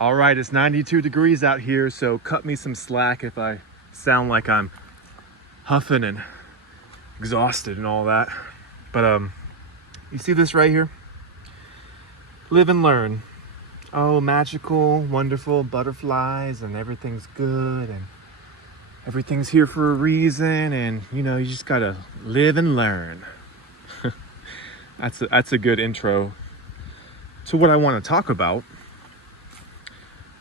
All right, it's 92 degrees out here, so cut me some slack if I sound like I'm huffing and exhausted and all that. But you see this right here? Live and learn. Oh, magical, wonderful butterflies, and everything's good, and everything's here for a reason, and you know, you just gotta live and learn. That's a good intro to what I want to talk about.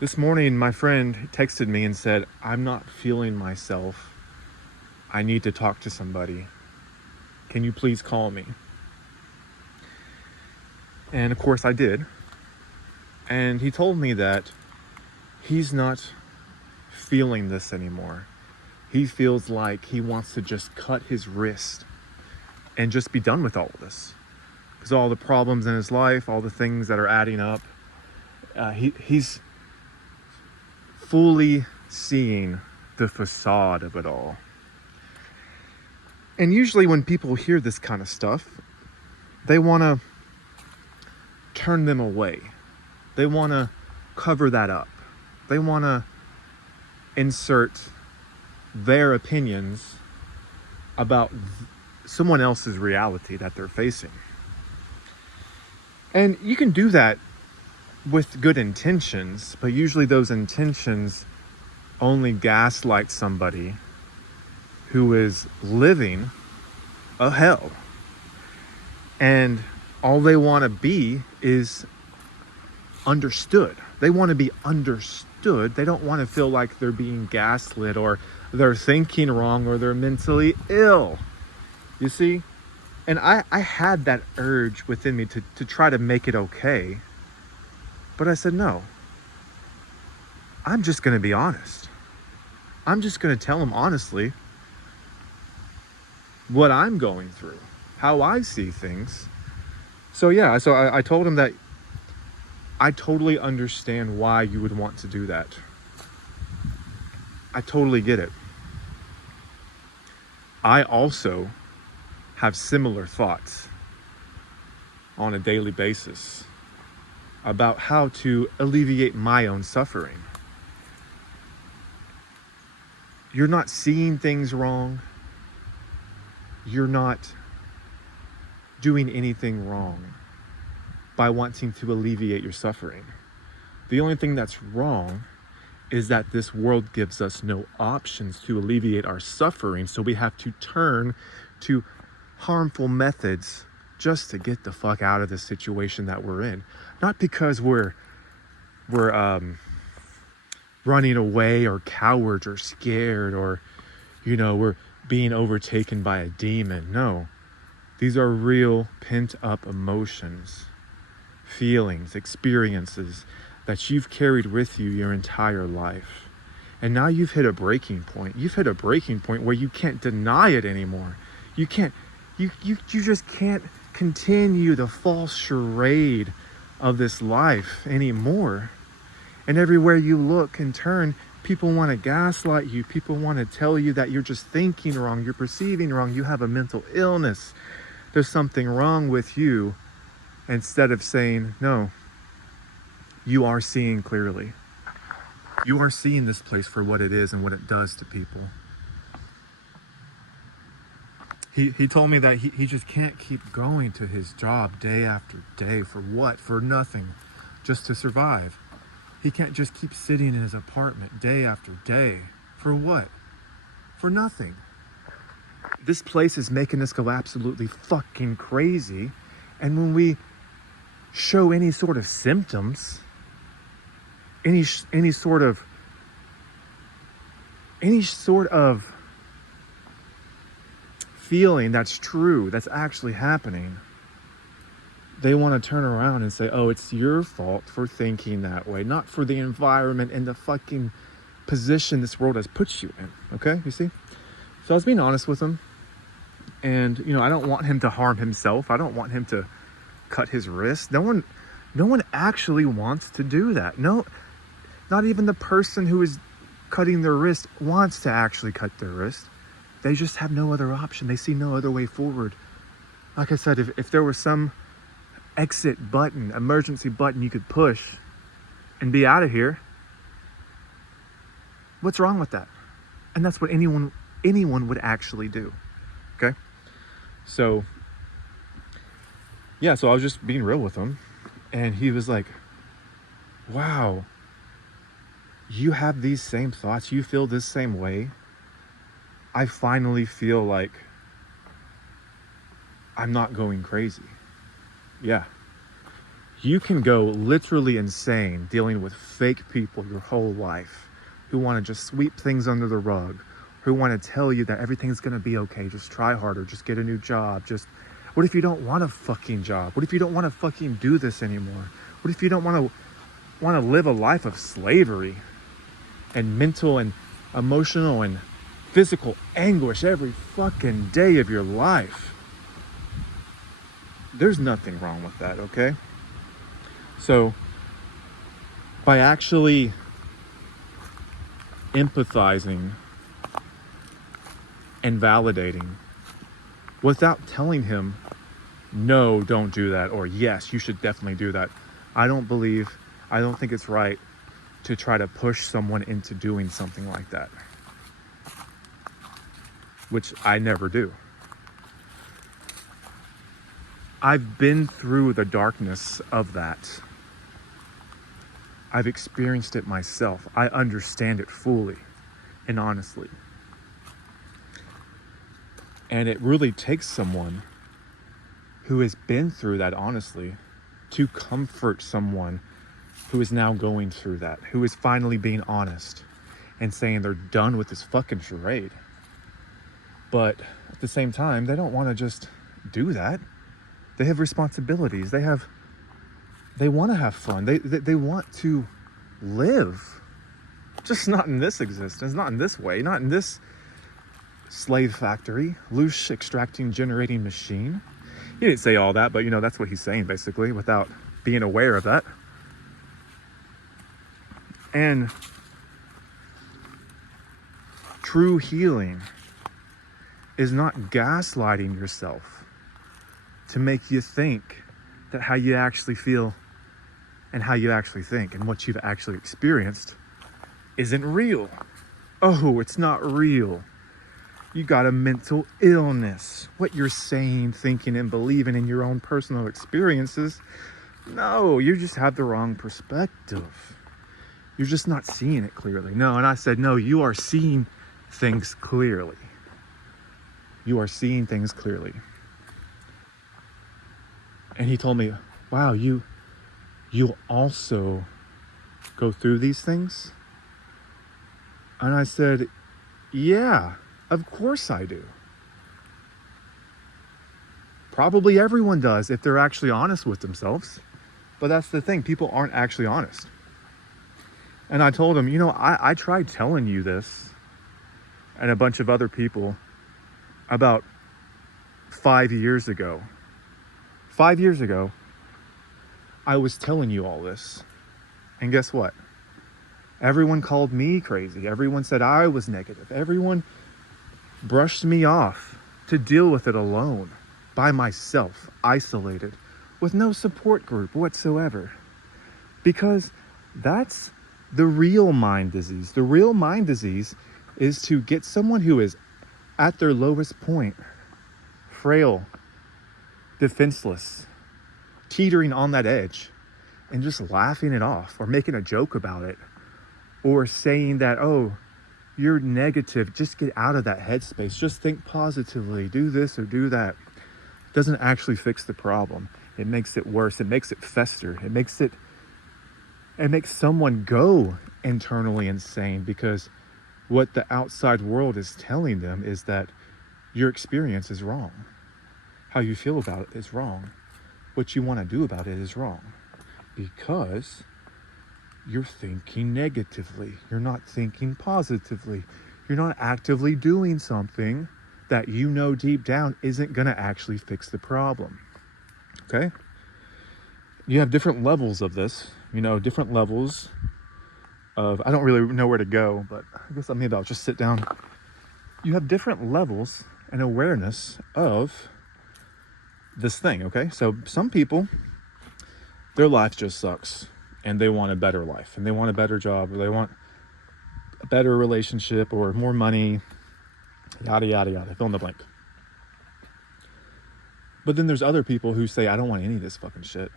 This morning, my friend texted me and said, "I'm not feeling myself. I need to talk to somebody. Can you please call me?" And of course I did. And he told me that he's not feeling this anymore. He feels like he wants to just cut his wrist and just be done with all of this. Because all the problems in his life, all the things that are adding up, he's fully seeing the facade of it all. And usually when people hear this kind of stuff, they want to turn them away. They want to cover that up. They want to insert their opinions about someone else's reality that they're facing. And you can do that with good intentions, but usually those intentions only gaslight somebody who is living a hell. And all they want to be is understood. They want to be understood. They don't want to feel like they're being gaslit or they're thinking wrong or they're mentally ill. You see? And I had that urge within me to try to make it okay. But I said, no, I'm just going to be honest. I'm just going to tell him honestly what I'm going through, how I see things. So yeah, I told him that I totally understand why you would want to do that. I totally get it. I also have similar thoughts on a daily basis about how to alleviate my own suffering. You're not seeing things wrong. You're not doing anything wrong by wanting to alleviate your suffering. The only thing that's wrong is that this world gives us no options to alleviate our suffering, so we have to turn to harmful methods just to get the fuck out of the situation that we're in. Not because we're running away or cowards or scared or, you know, we're being overtaken by a demon. No, these are real pent up emotions, feelings, experiences that you've carried with you your entire life. And now you've hit a breaking point. You've hit a breaking point where you can't deny it anymore. You just can't continue the false charade of this life anymore. And everywhere you look and turn, people want to gaslight you. People want to tell you that you're just thinking wrong, you're perceiving wrong, you have a mental illness, there's something wrong with you, instead of saying, no, you are seeing clearly. You are seeing this place for what it is and what it does to people. He told me that he just can't keep going to his job day after day. For what? For nothing. Just to survive. He can't just keep sitting in his apartment day after day. For what? For nothing. This place is making us go absolutely fucking crazy. And when we show any sort of symptoms, any sort of feeling that's true, that's actually happening, they want to turn around and say, oh, it's your fault for thinking that way, not for the environment and the fucking position this world has put you in. Okay, you see? So I was being honest with him. And, you know, I don't want him to harm himself. I don't want him to cut his wrist. No one actually wants to do that. No, not even the person who is cutting their wrist wants to actually cut their wrist. They just have no other option. They see no other way forward. Like I said, if there was some exit button, emergency button you could push and be out of here, what's wrong with that? And that's what anyone would actually do. Okay? So yeah, so I was just being real with him, and he was like, wow, you have these same thoughts, you feel this same way. I finally feel like I'm not going crazy. Yeah. You can go literally insane dealing with fake people your whole life who want to just sweep things under the rug, who want to tell you that everything's going to be okay, just try harder, just get a new job, just... What if you don't want a fucking job? What if you don't want to fucking do this anymore? What if you don't want to live a life of slavery and mental and emotional and physical anguish every fucking day of your life? There's nothing wrong with that, okay? So, by actually empathizing and validating without telling him, no, don't do that, or yes, you should definitely do that. I don't think it's right to try to push someone into doing something like that, which I never do. I've been through the darkness of that. I've experienced it myself. I understand it fully and honestly. And it really takes someone who has been through that honestly to comfort someone who is now going through that, who is finally being honest and saying they're done with this fucking charade. But at the same time, they don't want to just do that. They have responsibilities. They want to have fun. They want to live. Just not in this existence, not in this way, not in this slave factory, loose extracting, generating machine. He didn't say all that, but that's what he's saying basically without being aware of that. And true healing is not gaslighting yourself to make you think that how you actually feel and how you actually think and what you've actually experienced isn't real. Oh, it's not real. You got a mental illness. What you're saying, thinking, and believing in your own personal experiences, no, you just have the wrong perspective. You're just not seeing it clearly. No, and I said, no, you are seeing things clearly. You are seeing things clearly. And he told me, wow, you also go through these things? And I said, yeah, of course I do. Probably everyone does if they're actually honest with themselves. But that's the thing, people aren't actually honest. And I told him, I tried telling you this and a bunch of other people about 5 years ago. 5 years ago, I was telling you all this. And guess what? Everyone called me crazy. Everyone said I was negative. Everyone brushed me off to deal with it alone, by myself, isolated, with no support group whatsoever. Because that's the real mind disease. The real mind disease is to get someone who is at their lowest point, frail, defenseless, teetering on that edge, and just laughing it off or making a joke about it, or saying that, oh, you're negative, just get out of that headspace, just think positively, do this or do that. It doesn't actually fix the problem. It makes it worse. It makes it fester. It makes someone go internally insane, because what the outside world is telling them is that your experience is wrong. How you feel about it is wrong. What you want to do about it is wrong, because you're thinking negatively. You're not thinking positively. You're not actively doing something that deep down isn't going to actually fix the problem. Okay? You have different levels of this, different levels of, I don't really know where to go, but I guess maybe I'll just sit down. You have different levels and awareness of this thing, okay? So some people, their life just sucks. and they want a better life, and they want a better job, or they want a better relationship, or more money, yada, yada, yada, fill in the blank. But then there's other people who say, I don't want any of this fucking shit.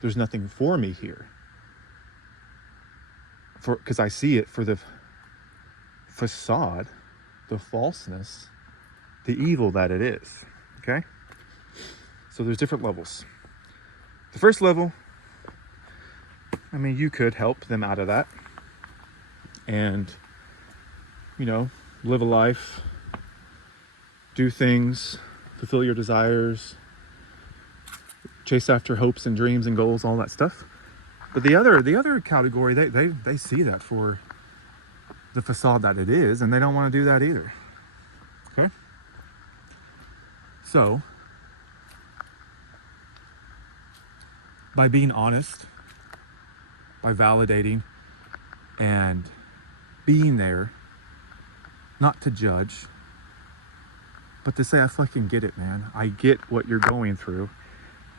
There's nothing for me here. Because I see it for the facade, the falseness, the evil that it is. Okay? So there's different levels. The first level, I mean, you could help them out of that. And, live a life, do things, fulfill your desires, chase after hopes and dreams and goals, all that stuff. But the other category, they see that for the facade that it is, and they don't want to do that either. Okay? So, by being honest, by validating and being there, not to judge, but to say, I fucking get it, man. I get what you're going through.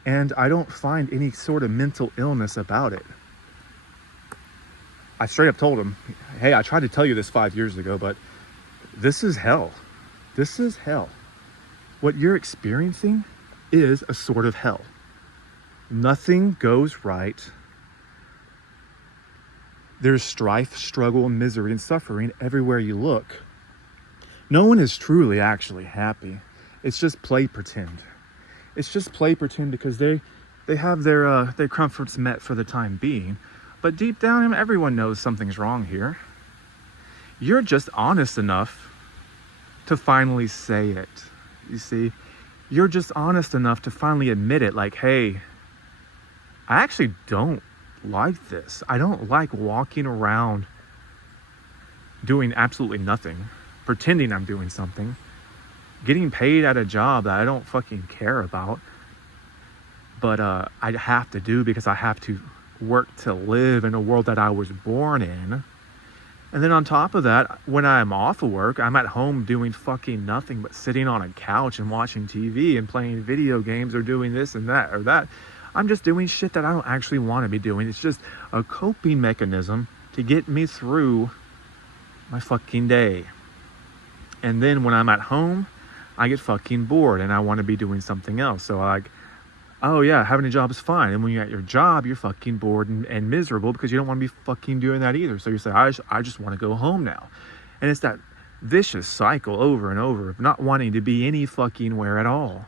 And I don't find any sort of mental illness about it. I straight up told him, hey, I tried to tell you this 5 years ago, but this is hell. This is hell. What you're experiencing is a sort of hell. Nothing goes right. There's strife, struggle, misery, and suffering everywhere you look. No one is truly actually happy. It's just play pretend. It's just play pretend because they have their comforts met for the time being. But deep down, everyone knows something's wrong here. You're just honest enough to finally say it. You see, you're just honest enough to finally admit it. Like, hey, I actually don't like this. I don't like walking around doing absolutely nothing, pretending I'm doing something, getting paid at a job that I don't fucking care about, but I have to do because I have to work to live in a world that I was born in. And then on top of that, when I'm off of work, I'm at home doing fucking nothing but sitting on a couch and watching TV and playing video games or doing this and that or that. I'm just doing shit that I don't actually want to be doing. It's just a coping mechanism to get me through my fucking day. And then when I'm at home, I get fucking bored and I want to be doing something else. So oh yeah, having a job is fine. And when you're at your job, you're fucking bored and miserable because you don't want to be fucking doing that either. So you say, I just want to go home now. And it's that vicious cycle over and over of not wanting to be any fucking where at all.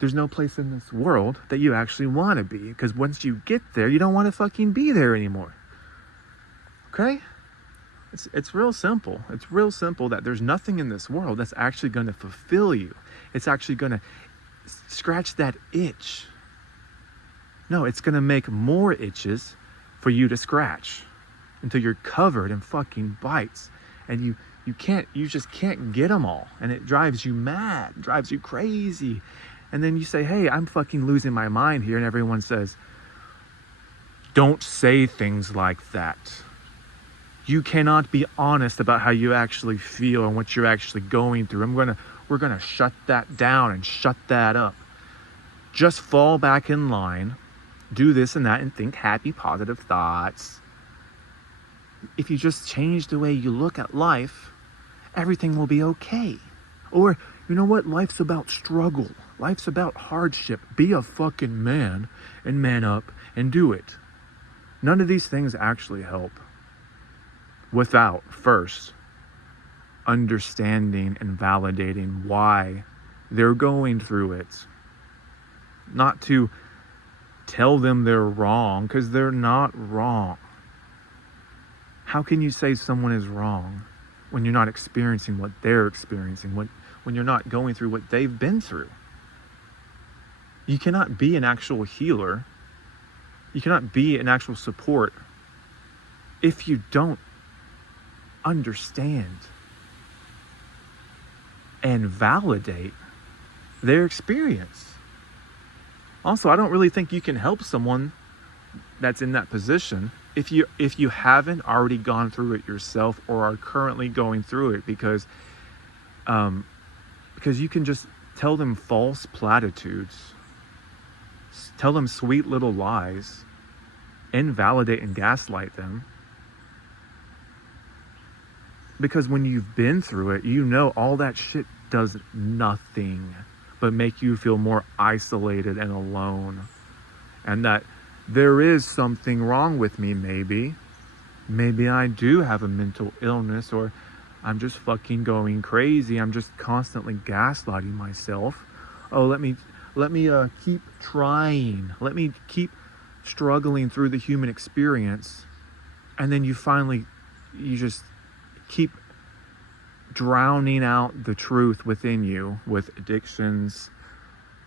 There's no place in this world that you actually want to be, because once you get there, you don't want to fucking be there anymore. Okay? It's real simple. It's real simple that there's nothing in this world that's actually going to fulfill you. It's actually going to scratch that itch. No, it's going to make more itches for you to scratch until you're covered in fucking bites, and you just can't get them all, and it drives you mad, drives you crazy. And then you say, hey, I'm fucking losing my mind here, and everyone says, don't say things like that. You cannot be honest about how you actually feel and what you're actually going through. We're gonna shut that down and shut that up. Just fall back in line, do this and that, and think happy, positive thoughts. If you just change the way you look at life, everything will be okay. Or, you know what? Life's about struggle. Life's about hardship. Be a fucking man and man up and do it. None of these things actually help without first understanding and validating why they're going through it. Not to tell them they're wrong, because they're not wrong. How can you say someone is wrong when you're not experiencing what they're experiencing, when you're not going through what they've been through? You cannot be an actual healer. You cannot be an actual support if you don't understand and validate their experience. Also, I don't really think you can help someone that's in that position if you haven't already gone through it yourself or are currently going through it, because you can just tell them false platitudes, tell them sweet little lies, invalidate and gaslight them. Because when you've been through it, you know all that shit does nothing but make you feel more isolated and alone. And that there is something wrong with me, maybe. Maybe I do have a mental illness, or I'm just fucking going crazy. I'm just constantly gaslighting myself. Oh, let me keep trying. Let me keep struggling through the human experience. And then you just keep drowning out the truth within you with addictions,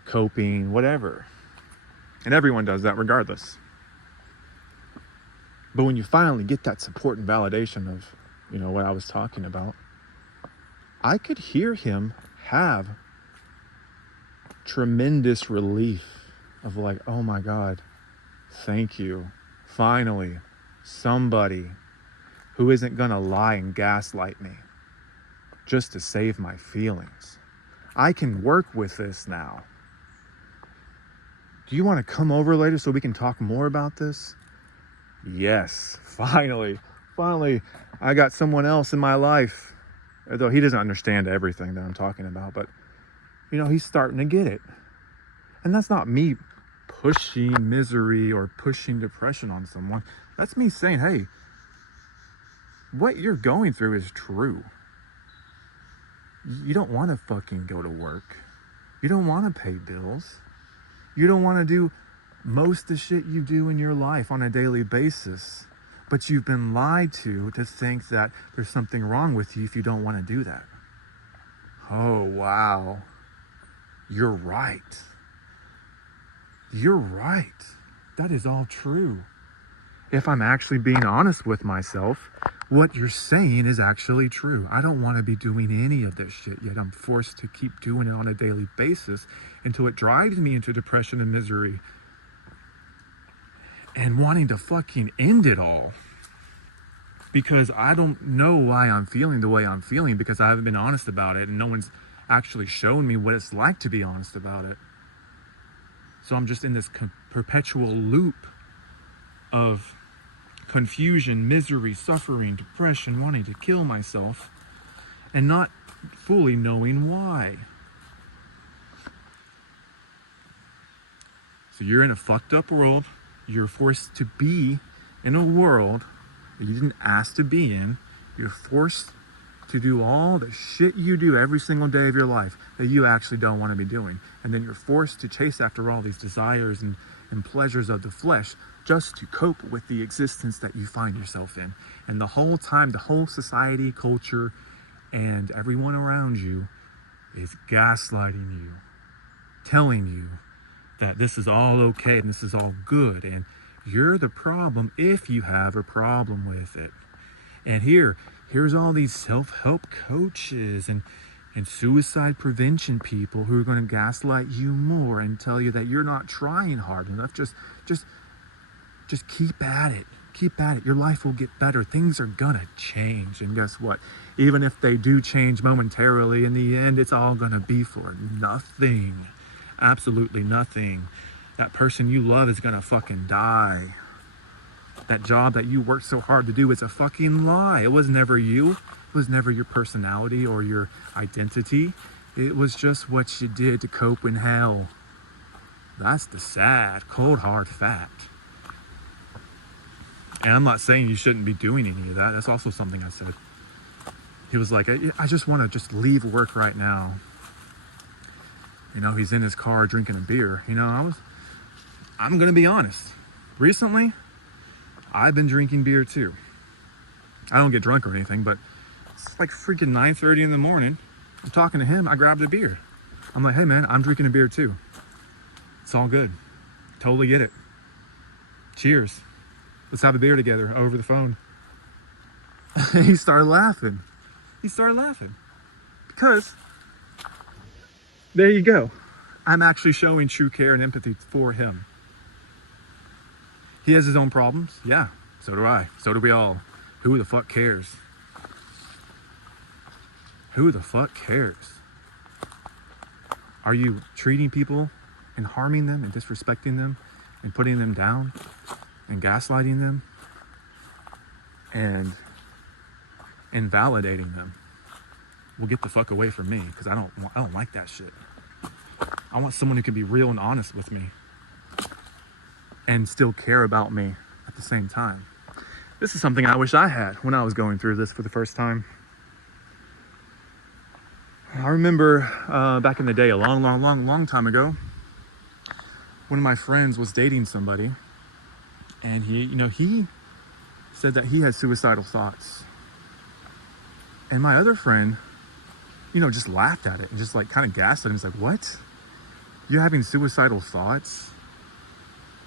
coping, whatever. And everyone does that regardless. But when you finally get that support and validation of, what I was talking about, I could hear him have tremendous relief of like, oh my God, thank you. Finally, somebody who isn't gonna lie and gaslight me just to save my feelings. I can work with this now. Do you want to come over later so we can talk more about this? Yes, finally, I got someone else in my life. Though he doesn't understand everything that I'm talking about, but he's starting to get it. And that's not me pushing misery or pushing depression on someone. That's me saying, hey, what you're going through is true. You don't want to fucking go to work. You don't want to pay bills. You don't want to do most of the shit you do in your life on a daily basis. But you've been lied to think that there's something wrong with you if you don't want to do that. Oh, wow. You're right. You're right. That is all true. If I'm actually being honest with myself, what you're saying is actually true. I don't want to be doing any of this shit, yet I'm forced to keep doing it on a daily basis until it drives me into depression and misery and wanting to fucking end it all. Because I don't know why I'm feeling the way I'm feeling, because I haven't been honest about it and no one's actually shown me what it's like to be honest about it. So I'm just in this perpetual loop of confusion, misery, suffering, depression, wanting to kill myself, and not fully knowing why. So you're in a fucked up world. You're forced to be in a world that you didn't ask to be in. You're forced to do all the shit you do every single day of your life that you actually don't want to be doing. And then you're forced to chase after all these desires and pleasures of the flesh just to cope with the existence that you find yourself in. And the whole time, the whole society, culture, and everyone around you is gaslighting you, telling you that this is all okay and this is all good, and you're the problem if you have a problem with it. And here's all these self-help coaches and suicide prevention people who are going to gaslight you more and tell you that you're not trying hard enough. Just keep at it. Keep at it. Your life will get better. Things are gonna change. And guess what? Even if they do change momentarily, in the end, it's all gonna be for nothing. Absolutely nothing. That person you love is gonna fucking die. That job that you worked so hard to do is a fucking lie. It was never you. It was never your personality or your identity. It was just what you did to cope in hell. That's the sad, cold, hard fact. And I'm not saying you shouldn't be doing any of that. That's also something I said. He was like, I just want to just leave work right now. He's in his car drinking a beer. I'm going to be honest. Recently, I've been drinking beer too. I don't get drunk or anything, but it's like freaking 9:30 in the morning. I'm talking to him. I grabbed a beer. I'm like, hey man, I'm drinking a beer too. It's all good. Totally get it. Cheers. Let's have a beer together over the phone. He started laughing. Because there you go. I'm actually showing true care and empathy for him. He has his own problems. Yeah, so do I. So do we all. Who the fuck cares? Who the fuck cares? Are you treating people and harming them and disrespecting them and putting them down? and gaslighting them and invalidating them will get the fuck away from me, because I don't like that shit. I want someone who can be real and honest with me and still care about me at the same time. This is something I wish I had when I was going through this for the first time. I remember back in the day, a long time ago, one of my friends was dating somebody, and he said that he had suicidal thoughts. And my other friend, just laughed at it and just like kind of gasped at him. He's like, "What? You're having suicidal thoughts?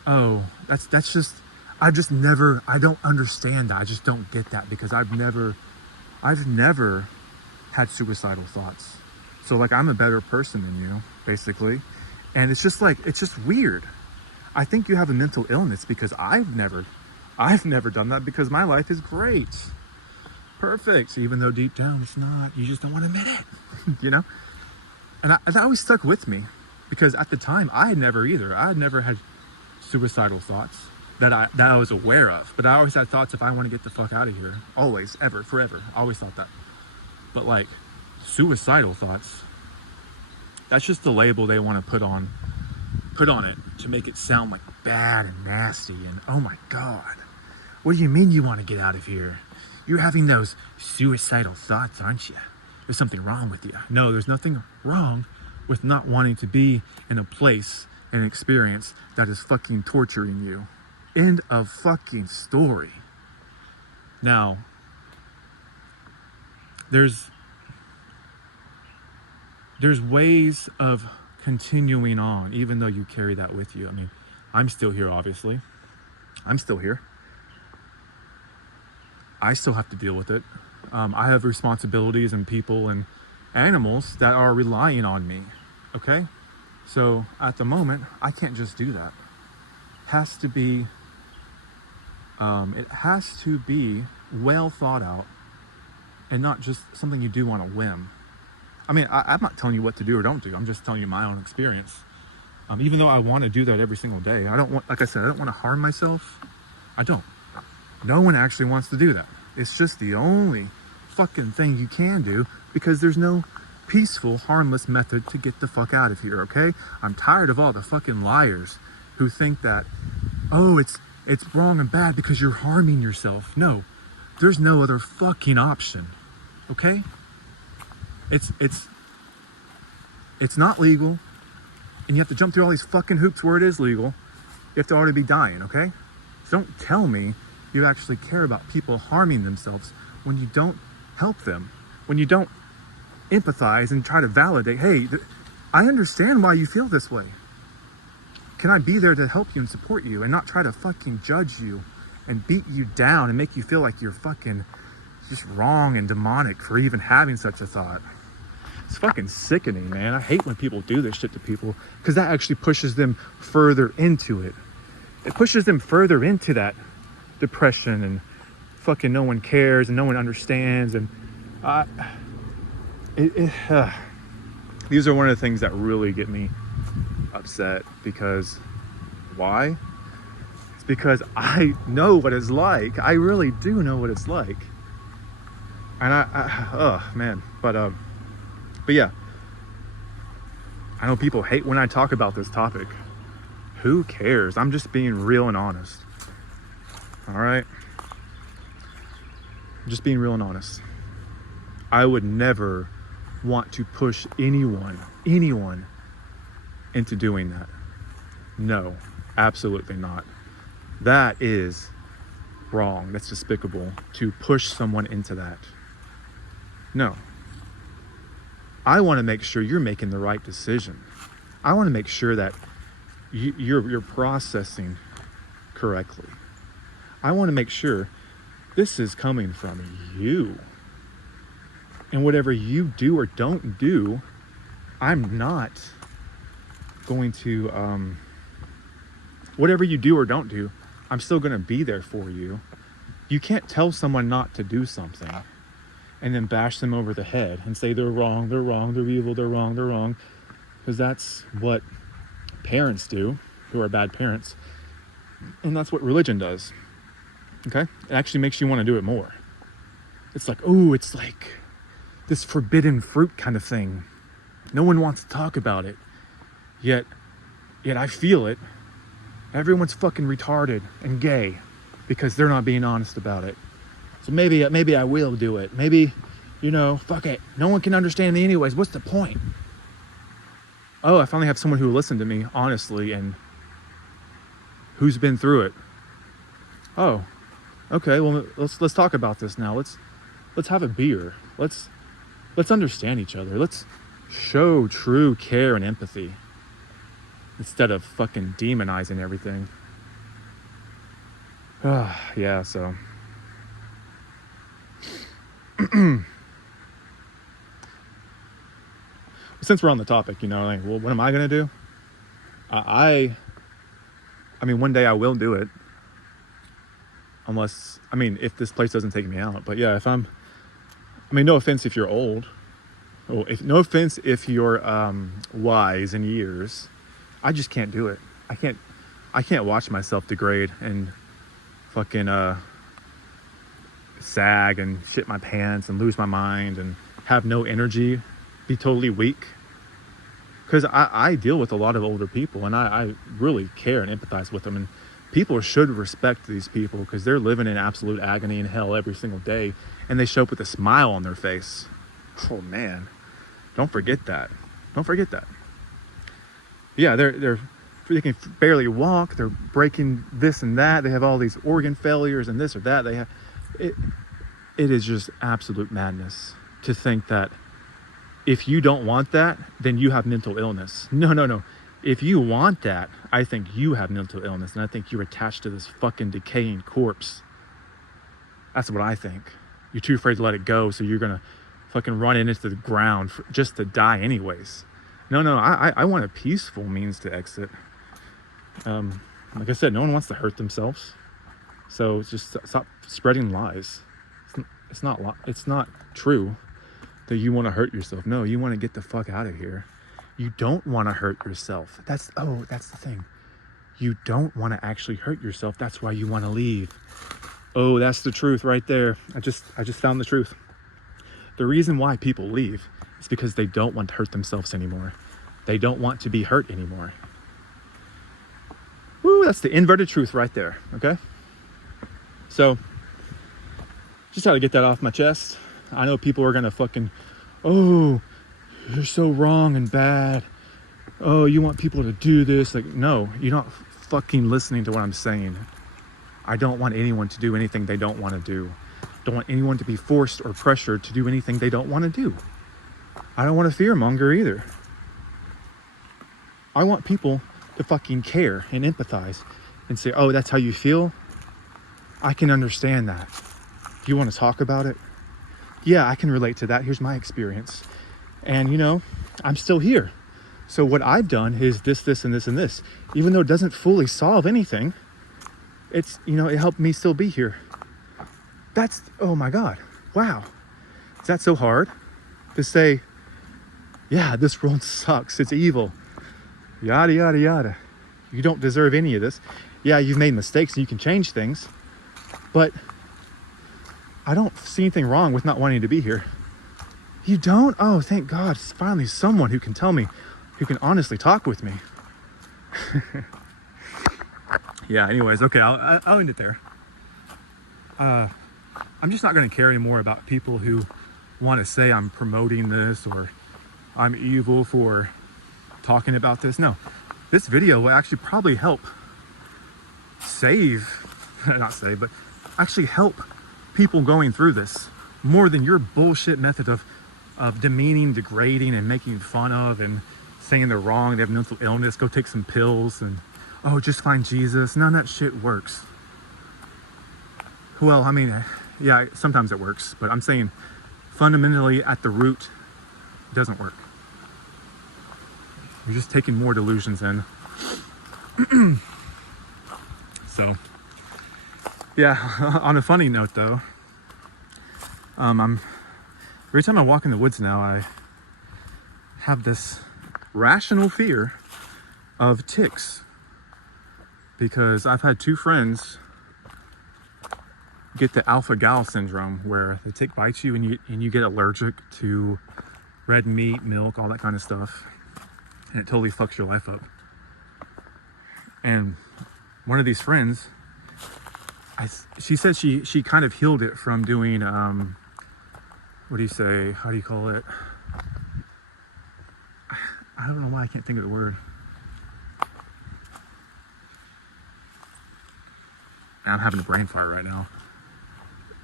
Oh, that's just, I don't understand that. I just don't get that, because I've never had suicidal thoughts. So like, I'm a better person than you, basically." And it's just weird. I think you have a mental illness, because I've never done that, because my life is great. Perfect. Even though deep down it's not. You just don't want to admit it. And that always stuck with me, because at the time I had never either. I had never had suicidal thoughts that I was aware of. But I always had thoughts, if I want to get the fuck out of here. Always, ever, forever. I always thought that. But like, suicidal thoughts, that's just the label they want to put on it to make it sound like bad and nasty and, oh my God, what do you mean you want to get out of here? You're having those suicidal thoughts, aren't you? There's something wrong with you. No, there's nothing wrong with not wanting to be in a place and experience that is fucking torturing you. End of fucking story. Now, there's ways of continuing on, even though you carry that with you. I mean, I'm still here, obviously. I'm still here. I still have to deal with it. I have responsibilities and people and animals that are relying on me. Okay? So at the moment, I can't just do that. It has to be well thought out, and not just something you do on a whim. I mean, I'm not telling you what to do or don't do. I'm just telling you my own experience. Even though I want to do that every single day. Like I said, I don't want to harm myself. I don't. No one actually wants to do that. It's just the only fucking thing you can do, because there's no peaceful, harmless method to get the fuck out of here, okay? I'm tired of all the fucking liars who think that, oh, it's wrong and bad because you're harming yourself. No, there's no other fucking option, okay? It's not legal, and you have to jump through all these fucking hoops where it is legal. You have to already be dying, okay? So don't tell me you actually care about people harming themselves when you don't help them, when you don't empathize and try to validate, hey, I understand why you feel this way. Can I be there to help you and support you, and not try to fucking judge you and beat you down and make you feel like you're fucking just wrong and demonic for even having such a thought? It's fucking sickening, man. I hate when people do this shit to people, because that actually pushes them further into it. It pushes them further into that depression, and fucking no one cares and no one understands. And these are one of the things that really get me upset, because why? It's because I know what it's like. I really do know what it's like. And oh man, but yeah, I know people hate when I talk about this topic. Who cares? I'm just being real and honest. All right? I'm just being real and honest. I would never want to push anyone into doing that. No, absolutely not. That is wrong. That's despicable to push someone into that. No. I want to make sure you're making the right decision. I want to make sure that you're processing correctly. I want to make sure this is coming from you. And whatever you do or don't do, I'm not going to, whatever you do or don't do, I'm still going to be there for you. You can't tell someone not to do something and then bash them over the head and say they're wrong, they're evil, they're wrong. Because that's what parents do, who are bad parents. And that's what religion does. Okay? It actually makes you want to do it more. It's like, oh, it's like this forbidden fruit kind of thing. No one wants to talk about it. Yet I feel it. Everyone's fucking retarded and gay because they're not being honest about it. So maybe I will do it. Maybe, fuck it. No one can understand me anyways. What's the point? Oh, I finally have someone who will listen to me honestly and who's been through it. Oh, okay. Well, let's talk about this now. Let's have a beer. Let's understand each other. Let's show true care and empathy instead of fucking demonizing everything. Yeah, so since we're on the topic, like, well, what am I gonna do? I mean, one day I will do it, unless, if this place doesn't take me out. But yeah, no offense if you're old. Oh, no offense if you're wise in years. I just can't do it. I can't watch myself degrade and fucking sag and shit my pants and lose my mind and have no energy, be totally weak. Because I deal with a lot of older people, and I really care and empathize with them. And people should respect these people because they're living in absolute agony and hell every single day, and they show up with a smile on their face. Oh man, don't forget that. Don't forget that. Yeah, they can barely walk. They're breaking this and that. They have all these organ failures and this or that. They have it. It is just absolute madness to think that if you don't want that, then you have mental illness. No. If you want that, I think you have mental illness, and I think you're attached to this fucking decaying corpse. That's what I think. You're too afraid to let it go, so you're gonna fucking run it into the ground just to die anyways. No, I want a peaceful means to exit. Like I said, no one wants to hurt themselves. So just stop spreading lies. It's not true that you want to hurt yourself. No, you want to get the fuck out of here. You don't want to hurt yourself. That's the thing. You don't want to actually hurt yourself. That's why you want to leave. Oh, that's the truth right there. I just found the truth. The reason why people leave is because they don't want to hurt themselves anymore. They don't want to be hurt anymore. Woo, that's the inverted truth right there, okay? So, just had to get that off my chest. I know people are gonna fucking, oh, you're so wrong and bad. Oh, you want people to do this. Like, no, you're not fucking listening to what I'm saying. I don't want anyone to do anything they don't want to do. Don't want anyone to be forced or pressured to do anything they don't want to do. I don't want to fearmonger either. I want people to fucking care and empathize and say, oh, that's how you feel? I can understand that. You want to talk about it? Yeah, I can relate to that. Here's my experience. And, I'm still here. So what I've done is this, and this, and this. Even though it doesn't fully solve anything, it's, it helped me still be here. That's, oh my God. Wow. Is that so hard to say, yeah, this world sucks. It's evil. Yada, yada, yada. You don't deserve any of this. Yeah, you've made mistakes and you can change things. But I don't see anything wrong with not wanting to be here. You don't? Oh, thank God. It's finally someone who can tell me, who can honestly talk with me. Yeah, anyways, okay, I'll end it there. I'm just not going to care anymore about people who want to say I'm promoting this or I'm evil for talking about this. No, this video will actually probably help not save, but actually help people going through this more than your bullshit method of demeaning, degrading, and making fun of and saying they're wrong, they have mental illness, go take some pills, and oh, just find Jesus. None of that shit works. Well, yeah, sometimes it works, but I'm saying fundamentally at the root, it doesn't work. You're just taking more delusions in. So, yeah, on a funny note though, every time I walk in the woods now, I have this rational fear of ticks. because I've had 2 friends get the alpha gal syndrome, where they take bites you and you get allergic to red meat, milk, all that kind of stuff, and it totally fucks your life up. And one of these friends, she said she kind of healed it from doing what do you say? How do you call it? I don't know why I can't think of the word. I'm having a brain fart right now.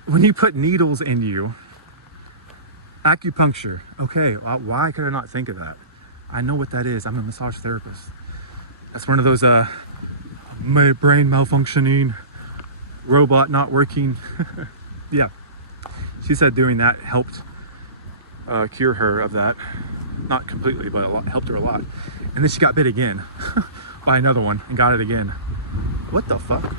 When you put needles in you, acupuncture. Okay, why could I not think of that? I know what that is. I'm a massage therapist. That's one of those my brain malfunctioning, robot not working. Yeah. She said doing that helped cure her of that. Not completely, but helped her a lot. And then she got bit again by another one and got it again. What the fuck?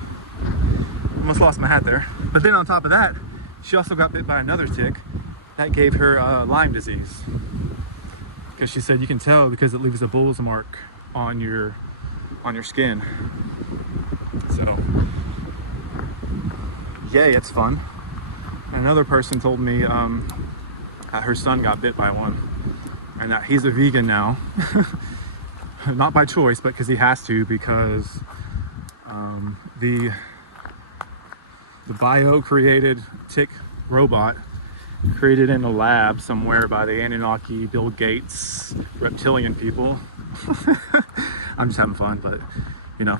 Almost lost my hat there. But then on top of that, she also got bit by another tick that gave her Lyme disease. Because she said you can tell because it leaves a bull's mark on your skin. So, yay, it's fun. And another person told me that her son got bit by one, and that he's a vegan now. Not by choice, but because he has to, because the bio-created tick robot created in a lab somewhere by the Anunnaki, Bill Gates, reptilian people. I'm just having fun, but you know,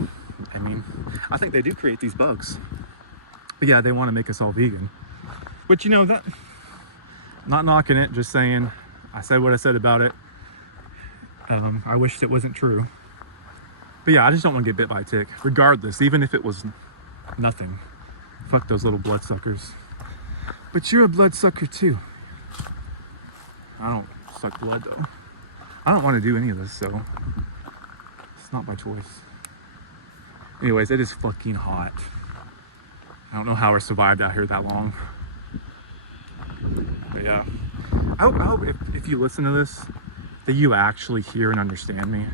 I mean, I think they do create these bugs. But yeah, they want to make us all vegan. But you know, that, not knocking it, just saying, I said what I said about it. I wished it wasn't true. But yeah, I just don't want to get bit by a tick, regardless, even if it was nothing. Fuck those little bloodsuckers. But you're a bloodsucker too. I don't suck blood though. I don't want to do any of this, so it's not by choice. Anyways, it is fucking hot. I don't know how I survived out here that long. But yeah, I hope if you listen to this, that you actually hear and understand me,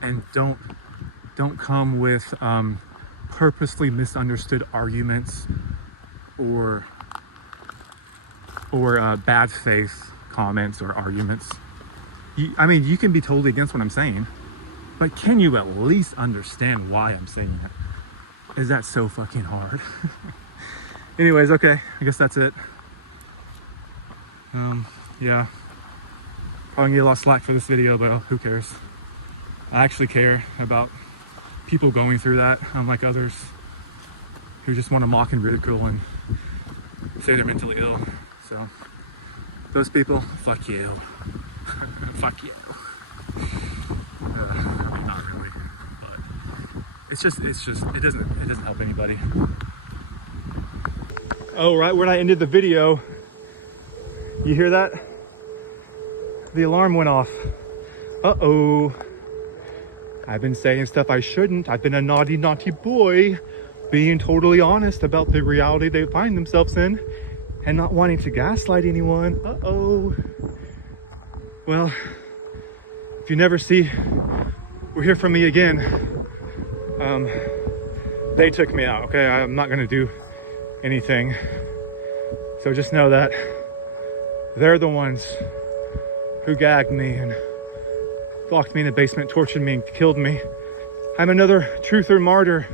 and don't come with purposely misunderstood arguments or bad faith comments or arguments. I mean, you can be totally against what I'm saying, but can you at least understand why I'm saying it? Is that so fucking hard? Anyways, okay, I guess that's it. Yeah, probably gonna get a lot of slack for this video, but who cares? I actually care about people going through that, unlike others who just want to mock and ridicule and say they're mentally ill. So those people, fuck you. Fuck you. I mean, not really, but it's just it doesn't help anybody. Oh, right when I ended the video, you hear that? The alarm went off. Uh-oh. I've been saying stuff I shouldn't. I've been a naughty boy, being totally honest about the reality they find themselves in and not wanting to gaslight anyone. Uh-oh. Well, if you never see or hear from me again, they took me out, okay? I'm not gonna do anything. So just know that they're the ones who gagged me and locked me in the basement, tortured me, and killed me. I'm another truther martyr.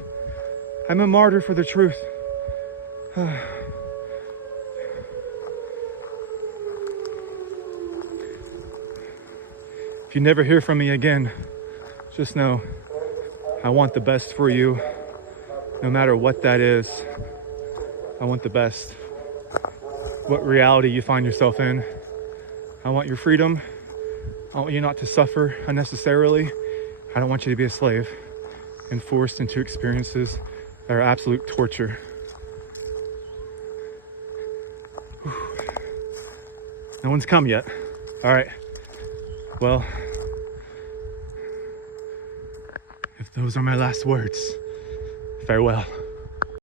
I'm a martyr for the truth. If you never hear from me again, just know I want the best for you, no matter what that is. I want the best. What reality you find yourself in. I want your freedom. I want you not to suffer unnecessarily. I don't want you to be a slave and forced into experiences that are absolute torture. Whew. No one's come yet. All right. Well, if those are my last words, farewell.